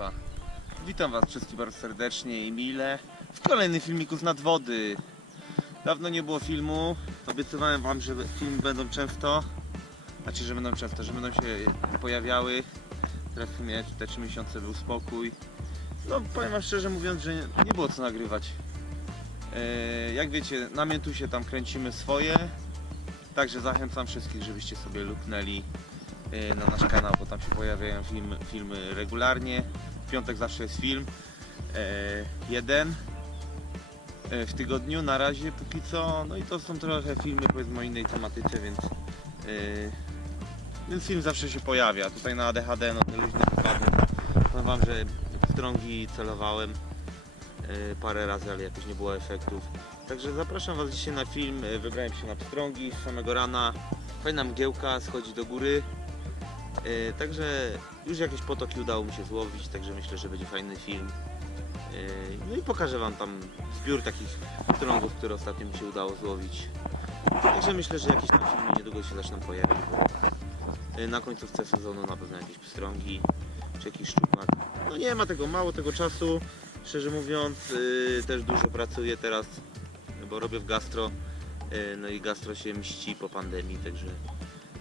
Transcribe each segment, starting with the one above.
Państwa. Witam Was wszystkich bardzo serdecznie i mile w kolejnym filmiku z nadwody. Dawno nie było filmu. Obiecywałem Wam, że filmy będą często. Znaczy, że będą często, że będą się pojawiały. Teraz w sumie te 3 miesiące był spokój. No, powiem Wam szczerze mówiąc, że nie, było co nagrywać. E, jak wiecie, na Miętusie tam kręcimy swoje. Także zachęcam wszystkich, żebyście sobie luknęli e, na nasz kanał, bo tam się pojawiają film, filmy regularnie. W piątek zawsze jest film. E, jeden e, w tygodniu na razie póki co. No i to są trochę filmy powiedzmy o innej tematyce, więc, więc film zawsze się pojawia. Tutaj na ADHD no to luźny wypadek. Powiem wam, że w strągi celowałem e, parę razy, ale jakoś nie było efektów. Także zapraszam was dzisiaj na film. Wybrałem się na pstrągi samego rana. Fajna mgiełka schodzi do góry. E, Także już jakieś potoki udało mi się złowić, także myślę, że będzie fajny film. E, No i pokażę Wam tam zbiór takich pstrągów, które ostatnio mi się udało złowić. Także myślę, że jakieś tam filmy niedługo się zaczną pojawiać, bo e, na końcówce sezonu na pewno jakieś pstrągi czy jakiś szczupak. No nie ma tego, mało tego czasu. Szczerze mówiąc, też dużo pracuję teraz, bo robię w gastro. No i gastro się mści po pandemii, także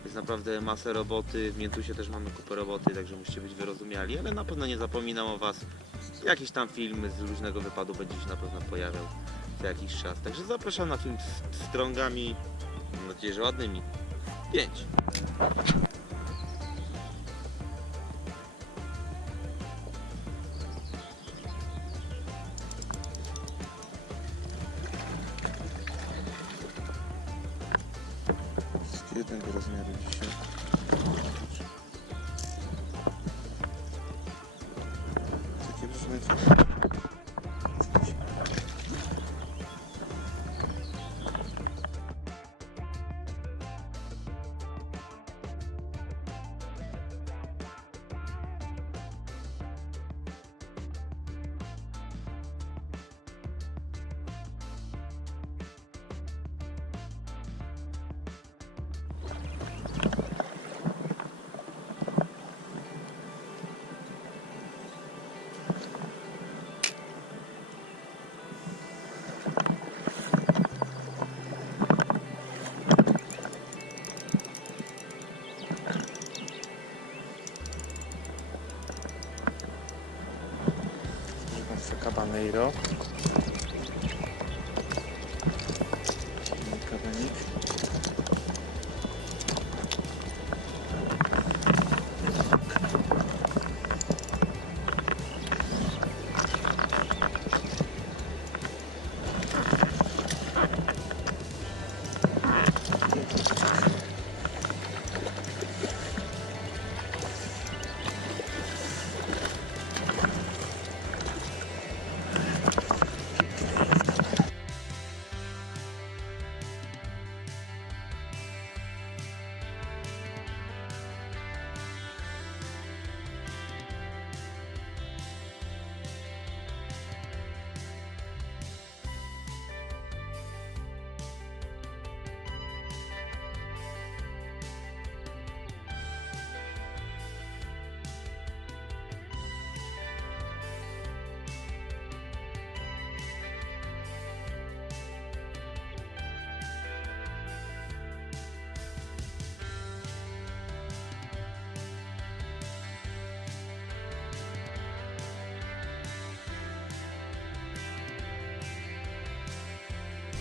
jest naprawdę masę roboty. W Miętusie też mamy kupę roboty, także musicie być wyrozumiali, ale na pewno nie zapominam o Was. Jakiś tam film z różnego wypadu będzie się na pewno pojawiał za jakiś czas. Także zapraszam na film z strągami, mam nadzieję, że ładnymi. 5. brasileira de xadrez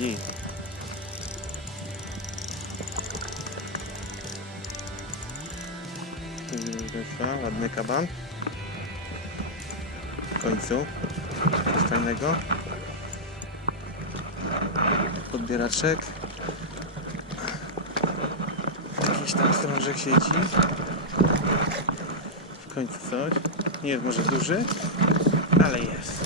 Idzie. Wyszła, ładny kaban. W końcu. Coś fajnego. Podbieraczek. Jakiś tam strążek siedzi. w końcu coś. Nie jest może duży, ale. Jest.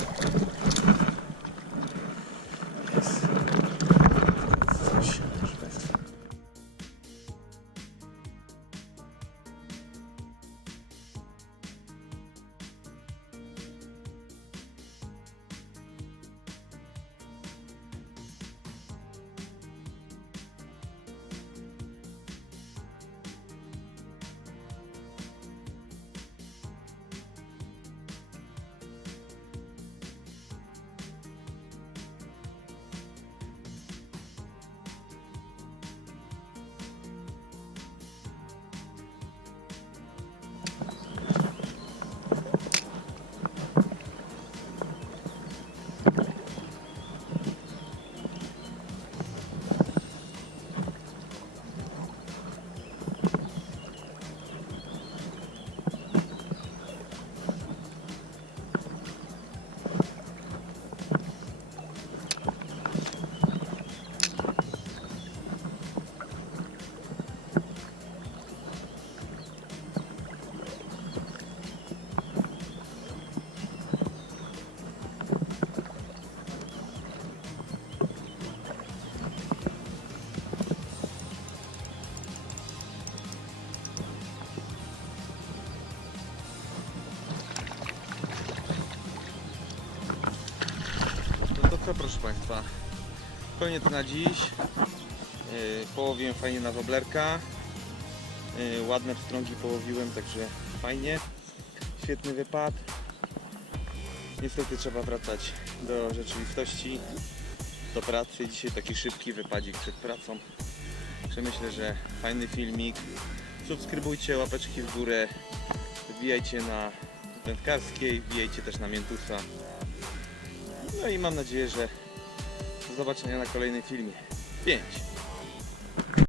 To proszę Państwa, koniec na dziś. Yy, Połowiłem fajnie na woblerka. Yy, Ładne pstrągi połowiłem, także fajnie. Świetny wypad. Niestety trzeba wracać do rzeczywistości, do pracy. Dzisiaj taki szybki wypadzik przed pracą. Myślę, że fajny filmik. Subskrybujcie, łapeczki w górę. Wbijajcie na wędkarskiej, wbijajcie też na Miętusa. No i mam nadzieję, że do zobaczenia na kolejnym filmie. 5.